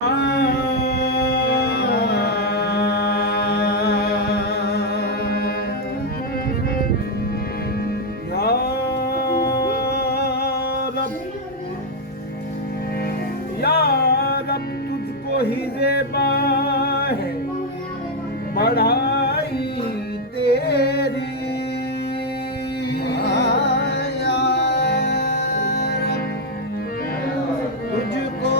या रब तुझको ही ज़ेबा है बढ़ाई तेरी। तुझको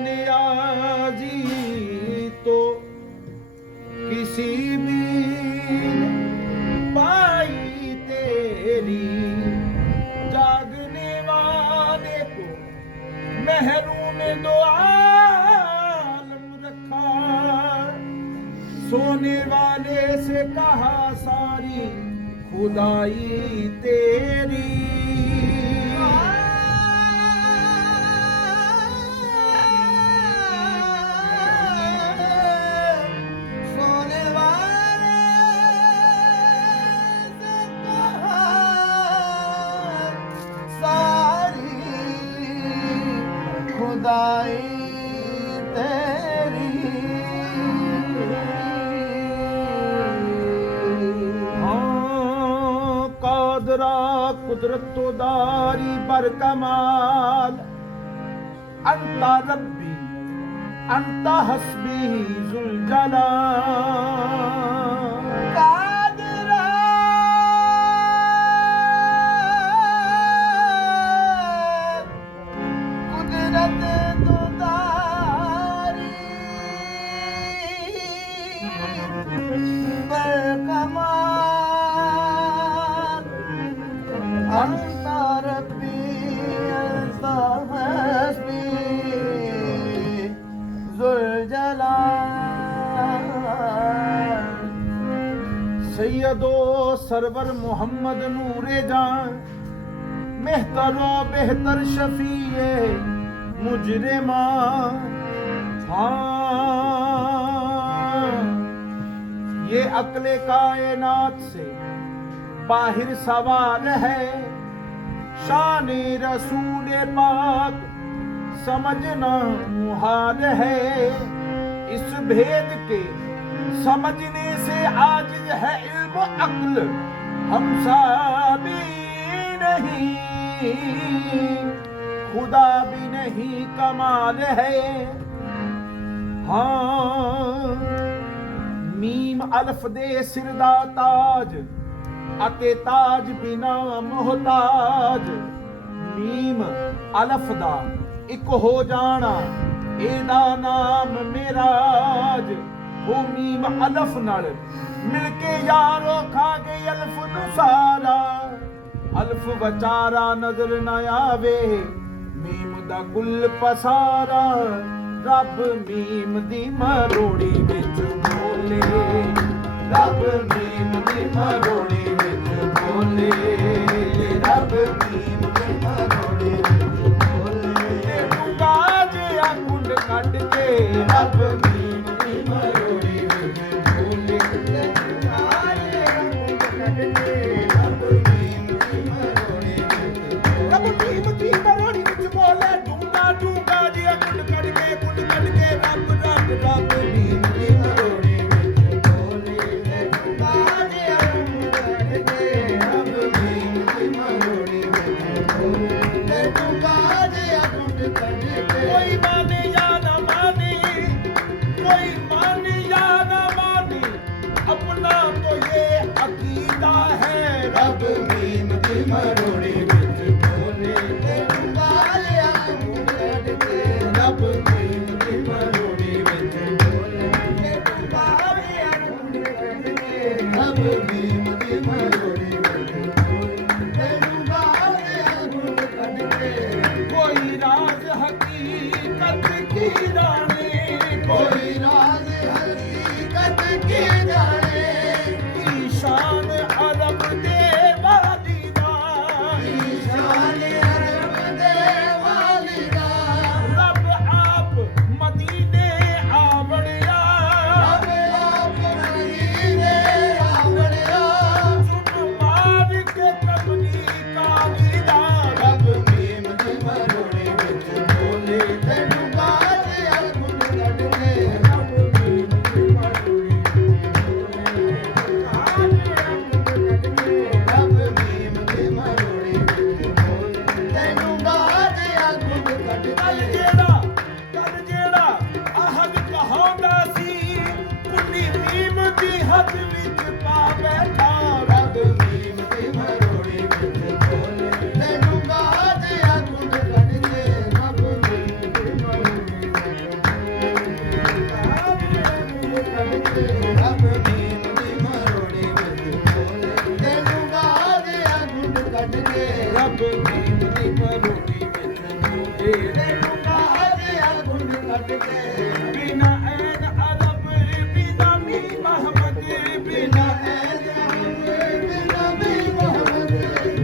बेनियाजी तो किसी भी पाई तेरी। जागने वाले को महरूम दो आलम रखा, सोने वाले से कहा सारी खुदाई तेरी। खुदाई तेरी। हाँ कादरा कुदरत दारी बरकमाल, अंता रब्बी अंता हस्बी जुल जलाल। कादरा कुदरत तुदारी बरकमाल, अंता रब्बी अंता हस्बी जुल जलाल। सैयदो सरवर मोहम्मद नूरे जान, मेहतरो बेहतर शफीए मुजरिमा। हाँ ये अक्ले कायनात से बाहिर सवाल है, शान रसूल पाक समझना मुहाल है। इस भेद के समझने से आजिज है इल्म अक्ल, हम साबी नहीं खुदा भी नहीं कमाल है। हाँ मीम अल्फ दे सिरदा ताज, अते ताज बिना मोहताज। मीम अल्फ दा एक हो जाना एदा नाम मेराज। वो मीम अल्फ नाल मिलके यारो खा गए अल्फ नुसारा। अल्फ वचारा नजर न आवे मीम दा कुल पसारा। रब मीम दी मरोड़ी विच बोले, रब मीम दी मरोड़ी विच बोले, रब मीम दी मरोड़ी विच बोले। डूंगा जिहा कुंड कढ के रब मीम दी मरोड़ी विच बोले, डूंगा जिहा कुंड कढ के रब मीम दी मरोड़ी विच बोले। रब मीम दी मरोड़ी विच बोले, डूंगा डूंगा जिहा कुंड कढ के रब रब रब मीम दी मरोड़ी विच बोले, डूंगा जिहा कुंड कढ के रब मीम दी मरोड़ी विच बोले, डूंगा जिहा कुंड कढ के। कोई माने या न माने, कोई माने या न माने, अपना तो ये अकीदा है। रब मीम दी मरोड़ी विच बोले, डूंगा जिहा कुंड कढ के रब मीम दी मरोड़ी विच बोले, डूंगा जिहा कुंड कढ के रब मीम दी मरोड़ी विच बोले, डूंगा जिहा कुंड कढ के। कोई राज हकीकत की जाने, कोई राज हकीकत की जाने, की शान अदा ਰੱਬ ਨੀਮ ਦੀ ਮਰੋੜੀ ਵਿੱਚ ਬੋਲੇ ਤੈਨੂੰ ਕਾਹਦੇ ਗੁਣ ਕੱਢ ਕੇ ਬਿਨਾ ਐਨ ਅਰਬ ਬਿਨਾ ਮੀ ਮੁਹੰਮਦ ਬਿਨਾ ਐਨ ਬਿਨਾ ਵੀ ਮੁਹੰਮਦ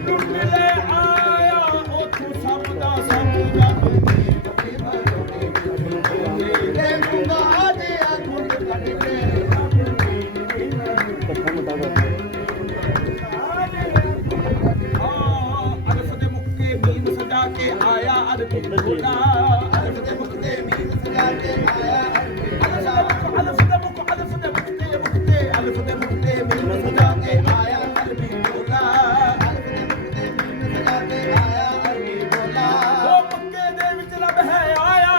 ਲੁੱਟ ਲੈ ਆਇਆ ਉਥੋਂ ਸਭ ਦਾ ਸਭ ਰੱਬ ਨੀਮ ਦੀ ਮਰੋੜੀ ਵਿੱਚ ਬੋਲੇ ਤੈਨੂੰ ਕਾਹਦੇ ਗੁਣ ਕੱਢ ਕੇ ਅਲਫ ਦੇ ਮੁੱਕੇ ਮੀਮ ਸਜਾ ਕੇ ਆਇਆ ਅਰਬੀ ਬੋਲਾ ਅਲਫ ਦੇ ਮੁਖ ਤੇ ਮੀਮ ਸਜਾ ਕੇ ਆਇਆ ਅਲਫ ਦੇ ਮੁੱਕ ਅਲਫ ਦੇ ਮੁੱਕੇ ਅਲਫ ਦੇ ਮੁੱਕੇ ਮੀਮ ਸਜਾ ਕੇ ਆਇਆ ਅਰਬੀ ਬੋਲਾ ਅਲਫ ਦੇ ਮੁਖ ਤੇ ਮੀਮ ਸਜਾ ਕੇ ਆਇਆ ਅਰਬੀ ਬੋਲਾ ਉਹ ਮੱਕੇ ਦੇ ਵਿੱਚ ਰੱਬ ਹੈ ਆਇਆ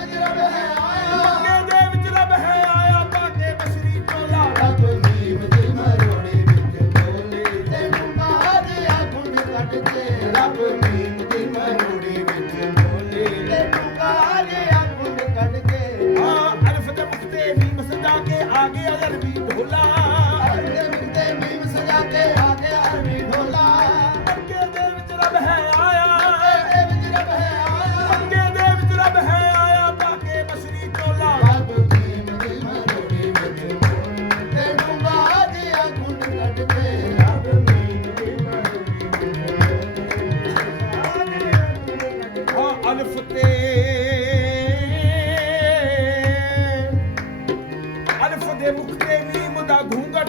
ਵਿੱਚ ਰੱਬ ਹੈ ਆਇਆ ਮੱਕੇ ਦੇ ਵਿੱਚ ਰੱਬ ਹੈ ਆਇਆ ਪਾਕੇ ਬਸ਼ਰੀ ਚੋਲਾ ਰੱਬ ਨੀਮ ਦੀ ਮਰੋੜੀ ਵਿੱਚ ਬੋਲੇ ਤੈਨੂੰ ਕਾਹਦੇ ਗੁਣ ਕੱਢ ਕੇ ਰੱਬ ਨੀਮ ਦੀ ਮਰੋੜੀ ਵਿੱਚ ਬੋਲੇ ਤੈਨੂੰ ਕਾਹਦੇ ਗੁਣ ਕੱਢ ਕੇ ਅਲਫ ਦੇ ਮੁੱਕ ਤੇ ਮੀਮ ਸਜਾ ਕੇ ਆ ਗਿਆ ਅਰਬੀ ਢੋਲਾ ਅਲਫ ਦੇ ਮੁਖ ਤੇ ਮੀਮ ਸਜਾ ਕੇ ਆ ਗਿਆ ਅਰਬੀ ਢੋਲਾ ਮੱਕੇ ਦੇ ਵਿੱਚ ਰੱਬ ਹੈ ਆਇਆ ਦੇ ਵਿੱਚ ਰੱਬ ਹੈ ਆਇਆ ਮੱਕੇ ਦੇ ਵਿੱਚ ਰੱਬ ਹੈ ਆਇਆ ਪਾਕੇ ਬਸ਼ਰੀ ਚੋਲਾ ਰੱਬ ਨੀਮ ਦੀ ਮਰੋੜੀ ਵਿੱਚ ਬੋਲੇ ਤੈਨੂੰ ਕਾਹਦੇ ਗੁਣ ਕੱਢ ਕੇ ਰੱਬ ਨੀਮ ਦੀ ਮਰੋੜੀ ਅਲਫ ਤੇ ਅਲਫ ਦੇ ਮੁਖ ਤੇ ਮੀਮ ਦਾ ਘੂੰਘਟ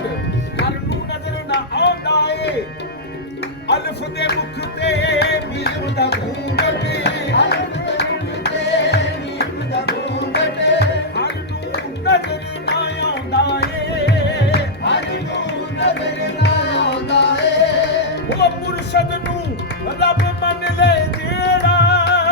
ਹਰ ਨੂੰ ਨਜ਼ਰ ਨਾ ਆਉਂਦਾ ਏ ਅਲਫ ਦੇ ਮੁਖ ਤੇ ਮੀਮ ਦਾ ਘੂੰਘਟ ਅਲਫ ਦੇ ਮੁਖ ਤੇ ਮੀਮ ਦਾ ਘੂੰਘਟ ਹਰ ਨੂੰ ਨਜ਼ਰ ਨਾ ਆਉਂਦਾ ਏ ਹਰ ਨੂੰ ਨਜ਼ਰ ਨਾ ਆਉਂਦਾ ਏ ਉਹ ਮੁਰਸ਼ਦ ਨੂੰ ਰੱਬ ਮੰਨ ਲੈ ਜਿਹੜਾ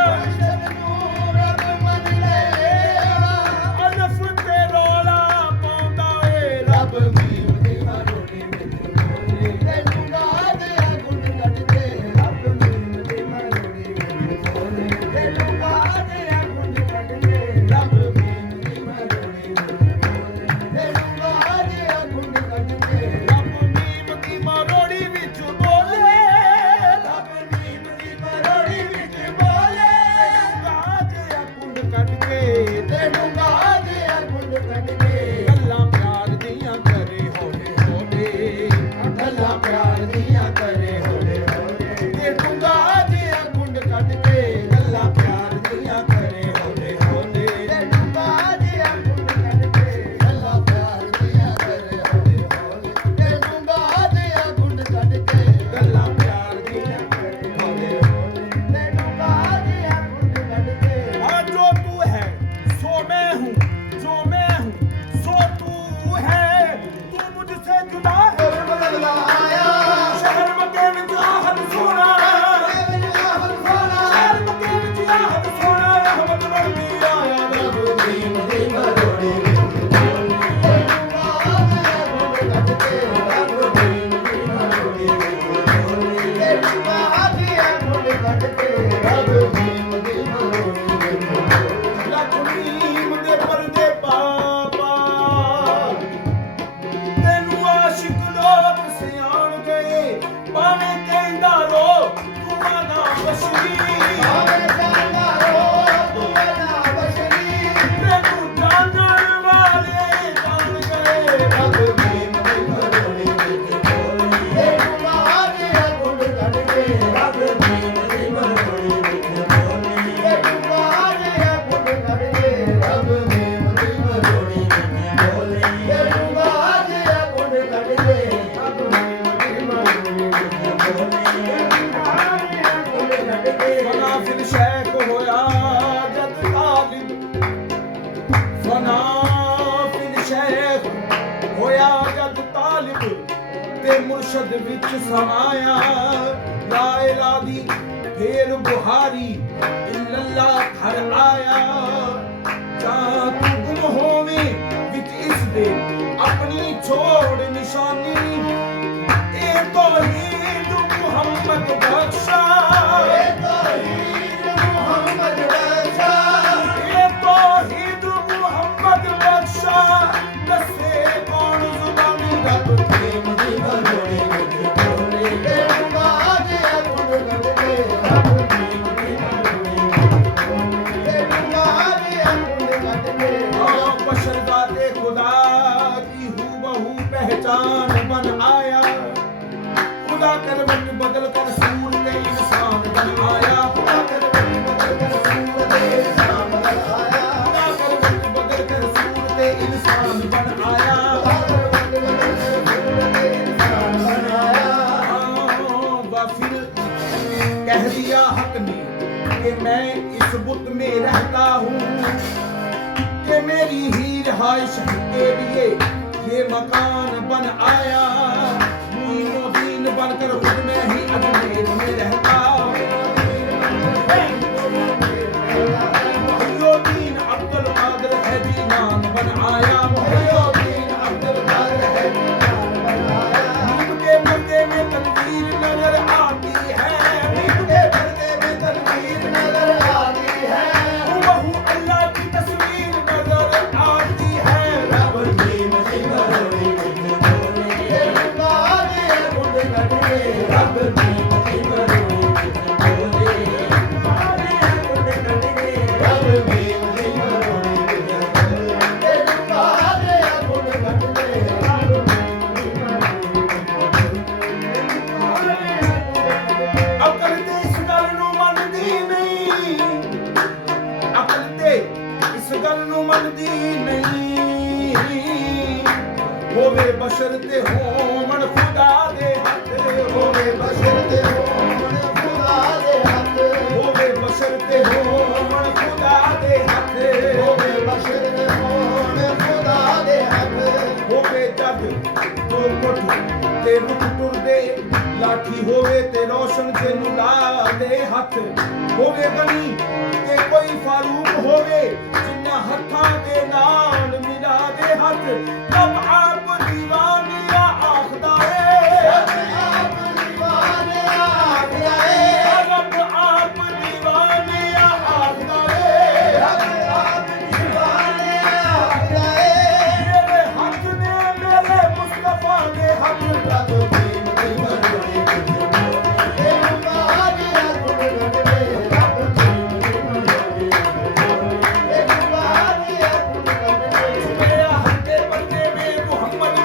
ਮੁਰਸ਼ਦ ਨੂੰ ਰੱਬ ਮੰਨ ਲਏਗਾ ਅਲਫ ਤੇ ਰੌਲਾ ਪਾਉਂਦਾ ਏ ਰੱਬ ਮੀਮ ਦੀ ਮਰੋੜੀ ਵਿੱਚ ਬੋਲੇ ਤੈਨੂੰ ਕਾਹਦੇ ਗੁਣ ਕੱਢ ਕੇ ਰੱਬ ਮੀਮ ਦੀ ਮਰੋੜੀ ਵਿੱਚ ਬੋਲੇ ਤੈਨੂੰ ਕਾਹਦੇ ਗੁਣ ਕੱਢ ਕੇ ਰੱਬ ਮੀਮ ਦੀ ਮਰੋੜੀ ਵਿੱਚ ਬੋਲੇ ਤੈਨੂੰ ਕਾਹਦੇ ਗੁਣ ਕੱਢ ਕੇ ਰੱਬ ਮੀਮ ਦੀ ਮਰੋੜੀ ਵਿੱਚ ਬੋਲੇ ਰੱਬ ਮੀਮ ਦੀ ਮਰੋੜੀ ਵਿੱਚ ਬੋਲੇ ਰਾਜ ਕੁੰਡ ਕੱਢ ਕੇ ਤੈਨੂੰ ਕਾਹਦੇ ਗੁਣ ਕੱਢ ਕੇ ਗੱਲਾਂ ਪਿਆਰ ਦੀਆਂ ਕਰੇ ਹੋਵੇ ਹੋਵੇ ਗੱਲਾਂ ਪਿਆਰ ਦੀਆਂ ਕਰੇ ਹੋਲੇ ਹੋਲੇ ਤੇ ਡੂੰਗਾ ਜਿਹਾ ਕੁੰਡ ਕੱਢ ਕੇ ਗੱਲਾਂ ਪਿਆਰ ਦੀਆਂ ਕਰੇ ਹੋਵੇ ਹੋਵੇ ਤੈਨੂੰ ਕਾਹਦੇ ਗੁਣ ਕੱਢ ਕੇ ਗੱਲਾਂ ਪਿਆਰ ਦੀਆਂ ਕਰੇ ਹੋਲੇ ਹੋਲੇ ਤੈਨੂੰ ਕਾਹਦੇ ਗੁਣ ਕੱਢ ਕੇ ਗੱਲਾਂ ਪਿਆਰ ਦੀਆਂ ਕਰੇ ਹੋਲੇ ਹੋਲੇ ਤੈਨੂੰ ਕਾਹਦੇ ਗੁਣ ਕੱਢ ਕੇ हाँ जो तू है सो मैं हूँ जो मैं हूँ सो तू है तू मुझसे जुदा है ਬਦਲਦਾ ਆਇਆ शहर मके विच आहद सोना शहर मके विच आहद सोना रहमत वर्दी आया रब ਮੀਮ ਦੀ ਮਰੋੜੀ ਵਿੱਚ ਬੋਲੇ ਤੈਨੂੰ ਕਾਹਦੇ ਗੁਣ ਕੱਢ ਕੇ ਰੱਬ ਮੀਮ ਦੀ ਮਰੋੜੀ ਵਿੱਚ ਬੋਲੇ ਤੈਨੂੰ ਕਾਹਦੇ ਗੁਣ ਕੱਢ ਕੇ ਰੱਬ ਮੀਮ ਦੀ ਮਰੋੜੀ ਵਿੱਚ ਬੋਲੇ ਲਖਮੀਮ ਦੇ ਪਰਦੇ ਪਾਪਾ ਤੈਨੂੰ ਆਸ਼ਿਕ ਲੋਕ ਸਿਆਣ ਗਏ ਭਾਵੇਂ ਕਹਿੰਦਾ ਰੋ ਤੂੰ ਨਾ ਬਸ਼ਰੀ ਆਵੇ ਜਾਨਾ ਰੋ ਤੂੰ ਨਾ ਬਸ਼ਰੀ ਤੈਨੂੰ ਜਾਣਨ ਵਾਲੇ ਜਾਣ ਗਏ ਰੱਬ ਮੀਮ ਦੀ ਮਰੋੜੀ ਵਿੱਚ ਬੋਲੇ ਤੈਨੂੰ ਕਾਹਦੇ ਗੁਣ ਕੱਢ ਕੇ ਰੱਬ ਮੀਮ ਦੀ ਮਰੋੜੀ ਵਿੱਚ ਬੋਲੇ ਤੈਨੂੰ ਕਾਹਦੇ ਗੁਣ ਕੱਢ ਕੇ ਰੱਬ ਮੀਮ ਦੀ ਮਰੋੜੀ ਵਿੱਚ ਬੋਲੇ ਤੈਨੂੰ ਕਾਹਦੇ ਗੁਣ ਕੱਢ ਕੇ ਰੱਬ ਮੀਮ ਦੀ ਮਰੋੜੀ ਵਿੱਚ ਬੋਲੇ ਤੈਨੂੰ ਕਾਹਦੇ ਗੁਣ ਕੱਢ ਕੇ ਫਨਾ ਫਿਲ ਸ਼ੈਖ ਹੋਇਆ ਜਦ ਤਾਲਿਬ ਫਨਾ ਫਿਲ ਸ਼ੈਖ ਹੋਇਆ ਜਦ ਤਾਲਿਬ ਤੇ ਮੁਰਸ਼ਦ ਵਿੱਚ ਸਮਾਇਆ ਲਾ ਇਲਾ ਦੀ ਫੇਰ ਬੁਹਾਰੀ ਇਲੱਲਾ ਘਰ ਆਇਆ ਜਾਂ ਤੂੰ ਗੁਮ ਹੋਵੇਂ ਵਿੱਚ ਇਸ ਦੇ ਆਪਣੀ ਛੋੜ ਨਿਸ਼ਾਨੀ ਇਹ ਤੌਹੀਦ ਮੁਹੰਮਦ ਬਖਸ਼ਾ ਤੌਹੀਦ ਮੁਹੰਮਦ ਬਖਸ਼ਾ ਇਹ ਤੌਹੀਦ ਮੁਹੰਮਦ ਬਖਸ਼ਾ ਦੱਸੇ ਕੌਣ ਜ਼ੁਬਾਨੀ ਰੱਬ ਮੀਮ ਦੀ ਮਰੋੜੀ ਵਿੱਚ ਬੋਲੇ ਤੈਨੂੰ ਕਾਹਦੇ ਗੁਣ मैं इस बुत में रहता हूँ कि मेरी ही रिहाइश के लिए ये मकान बन आया। मुइनुद्दीन बनकर खुद में ही अजमेर में रहता। मुहियुद्दीन अब्दुल कादिर है दीवान बन आया। मुहियुद्दीन अब्दुल कादिर है दीवान बन आया। नीम के पर्दे में तनवीर नजर आती है। नीम के पर्दे में तनवीर नजर आती है। हूबहू अल्लाह की तस्वीर नजर आती है। रब नीम की मरोड़ी में बोली ये बाज है गुड गढ़े। रब नीम की मरोड़ी में बोली बाज है गुड गढ़े। रब नीम की मरोड़ी में बोली ये बाज है गुड गढ़े। अकल ते इस गल नूं मनदी नहीं। अकल ते इस गल नूं मनदी नहीं। होवे बशर ते होवण खुदा दे हथ। होवे बशर ते होवण खुदा दे हथ। होवे बशर ते होवण खुदा दे हथ। होवे बशर ते होवण खुदा दे हथ। होवे जग जो मुठ ते रुख टुरदे। लाठी होवे ते रोशन जेनू ला दे हथ। होवे गनी ते कोई फारूक होवे जिन्ना हत्थां दे नाल मिला दे हथ। रब आप दीवानिया आखदा है। रब आप दीवानिया आखदा है। रब आप दीवानिया आखदा है। रब आप दीवानिया आखदा है। मेरे हथ ने मेरे मुस्तफा दे हथ। रब नीम दी मरोड़ी विच बोली ये बाज है गुड गढ़े। रब नीम दी मरोड़ी विच बोली ये बाज है गुड गढ़े। मेरा हत्थे पर्दे में मोहम्मद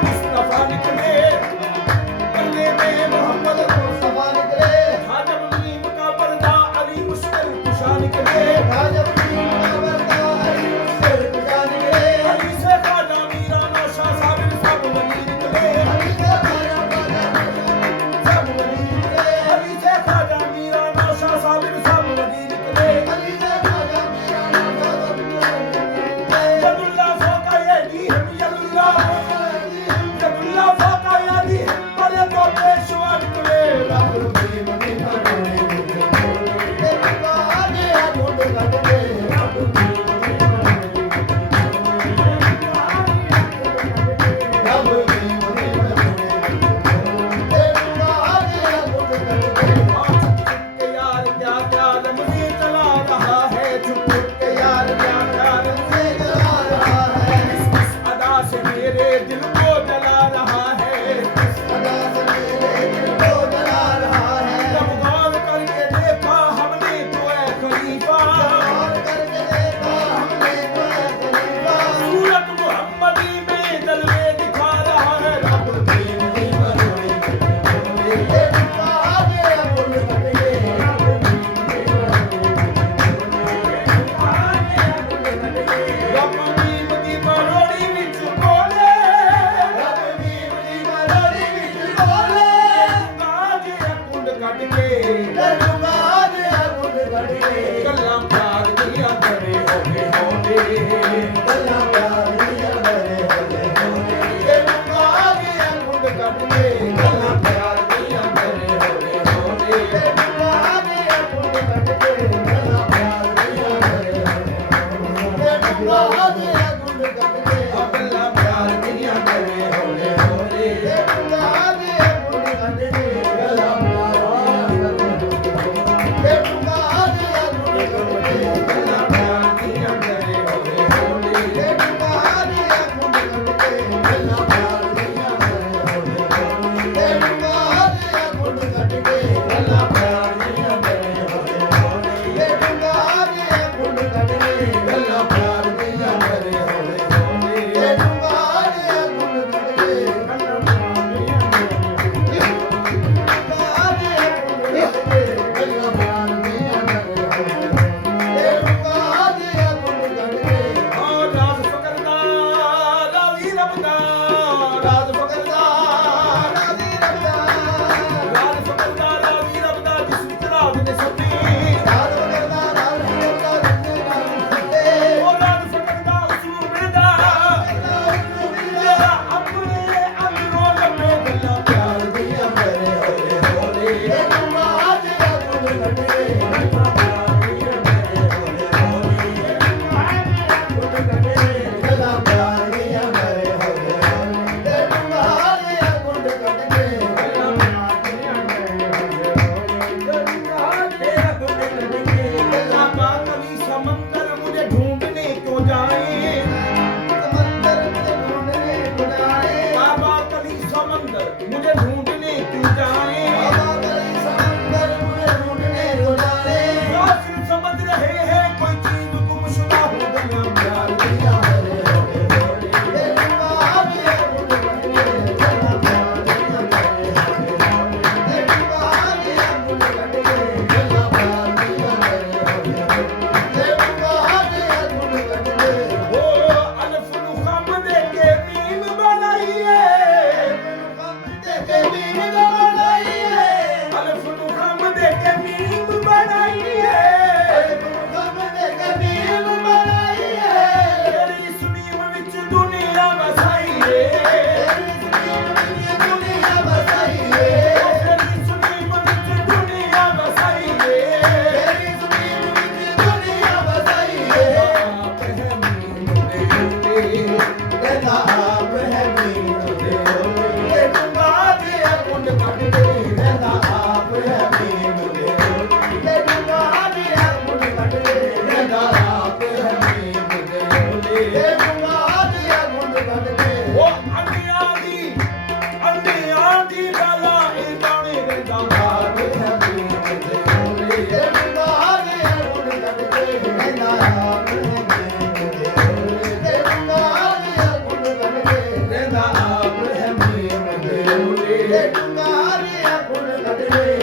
ਇਹ ਡੂੰਘਾ ਜਿਹਾ ਗੁਣ ਕੱਢਦੇ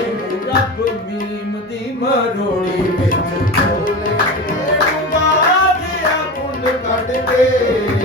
ਰੱਬ ਮੀਮ ਦੀ ਮਰੋੜੀ ਵਿੱਚ ਬੋਲੇ ਇਹ ਡੂੰਘਾ ਜਿਹਾ ਗੁਣ ਕੱਢਦੇ